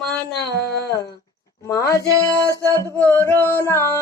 मन माझे सद्गुरुनाथा